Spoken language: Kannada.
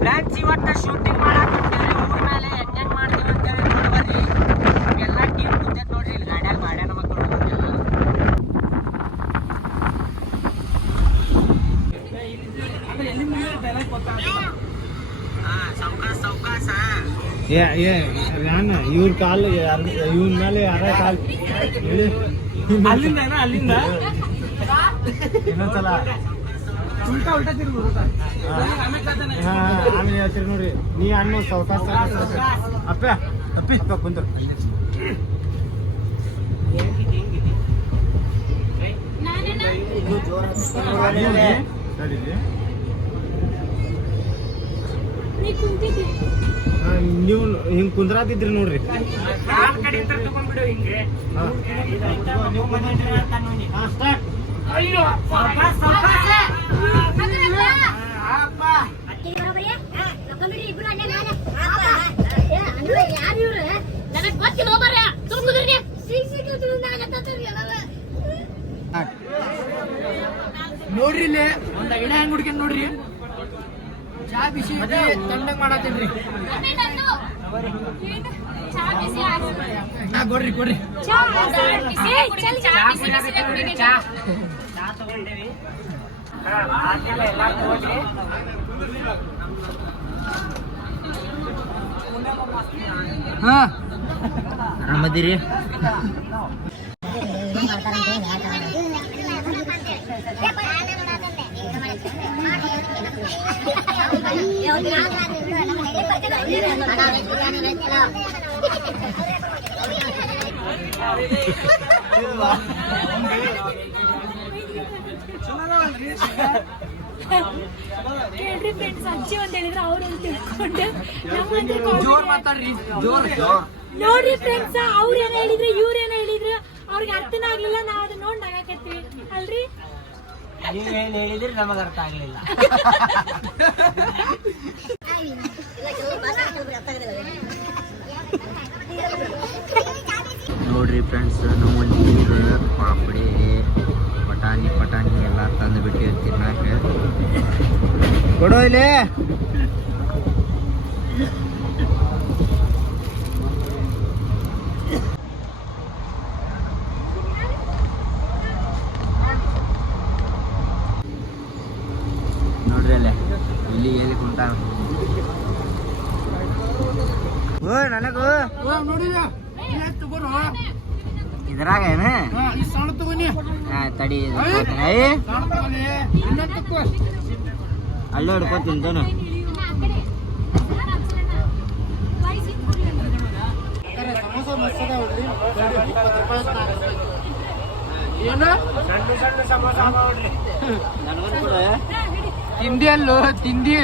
ಫ್ರೆಂಡ್ಸ್ ಇವತ್ತು ಶೂಟಿಂಗ್ ಮಾಡಕ್ ಊರ್ ಮೇಲೆ ಹೆಂಗ್ ಹೆಂಗ್ ಮಾಡ್ತೀವಿ ಅಂತೇಳಿ ನೋಡ್ಬರ್ರಿ. ಎಲ್ಲ ಟೀಮ್ ಕುಂತೈತ್ ನೋಡ್ರಿ ಇಲ್ಲಿ ಗಾಡ್ಯಾಗ ಮಾಡ್ಯಾನ ಮಕ್ಕಳು ಇವ್ರ ಕಾಲು ಇವನ್ ಮೇಲೆ ಯಾರ ಕಾಲ್? ಅಲ್ಲಿಂದ ಅಲ್ಲಿಂದ? ಇನ್ನೊಂದ್ಸಲ. ಆಮೇಲೆ ಹೇಳ್ತೀರಿ ನೋಡ್ರಿ ನೀ ಅಣ್ಣ ಸಾವ್ಕಾಸ ಅಪ್ಪ. ಅಪ್ಪಿ ಕುಂದ್ರು ನೀವು ಹಿಂಗ್ ಕುಂದ್ರಾತಿದ್ರಿ ನೋಡ್ರಿ ಕಾಲ್ ಕಡೆ ಹತ್ರ ತಗೊಂಡ್ಬಿಡು ಹಿಂಗೆ ಹಾ. ನೀವು ಬಂದಿದ್ರಿ ಅಂತ ನೋಡಿ ಹಾ ಸ್ಟಾರ್ಟ್ ಅಯ್ಯೋ ಸಾವ್ಕಾಸ್ ಸಾವ್ಕಾಸ ಅಪ್ಪ ನನಗ್ ಗೊತ್ತಿಲ್ಲ ಹೋಗ್ಬಾರ ತುಂಬುದ್ರಿ ನೋಡ್ರಿ ಇಲ್ಲಿ ಒಂದ್ ಐಡ ಹೆಂಗ್ ಹುಡ್ಕೊಂಡ್ ನೋಡ್ರಿ. ಚಾ ಬಿಸಿ ತಣ್ಣಗ್ ಮಾಡತ್ತೇನ್ರಿ ಹಾ ಕೊಡ್ರಿ ಕೊಡ್ರಿ. ಚಾ ಚಾ ತಗೊಂಡೇವಿ. ಹಾ. ಆರಾಮದಿರಿ? ಕೇಳ್ರಿ ಫ್ರೆಂಡ್ಸ್ ಅಜ್ಜಿ ಅಂತ ಹೇಳಿದ್ರೆ ಅವ್ರು ಅಂತ ತಿಳ್ಕೊಂಡು ನೋಡ್ರಿ ಫ್ರೆಂಡ್ಸ್ ಅವ್ರ ಏನ ಹೇಳಿದ್ರೆ ಇವ್ರ ಏನ ಹೇಳಿದ್ರು ಅವ್ರಿಗೆ ಅರ್ಥನ ಆಗ್ಲಿಲ್ಲ ನಾವ್ ಅದನ್ನ ನೋಡ್ ನಗಾಕತ್ತೀವಿ ಅಲ್ರಿ? ನೀವ್ ಏನ್ ಹೇಳಿದ್ರೆ ನಮಗ್ ಅರ್ಥ ಆಗ್ಲಿಲ್ಲ. ನೋಡ್ರಿ ಫ್ರೆಂಡ್ಸ್ ನಮ್ಮಲ್ಲಿ ಕೊಡೋ ಇಲ್ಲಿ ನೋಡ್ರಿ ಅಲ್ಲೇ ಇಲ್ಲಿ ಎಲ್ಲಿ ಕುಂತ? ಓ ನನಗೂ. ಇದ್ರಾಗ ಏನ? ತಡಿ ಅಲ್ಲೇ ಹಿಡ್ಕೊತೀನಿ ತಾನು. ತಿಂಡಿ ಅಲ್ಲೋ ತಿಂಡಿ?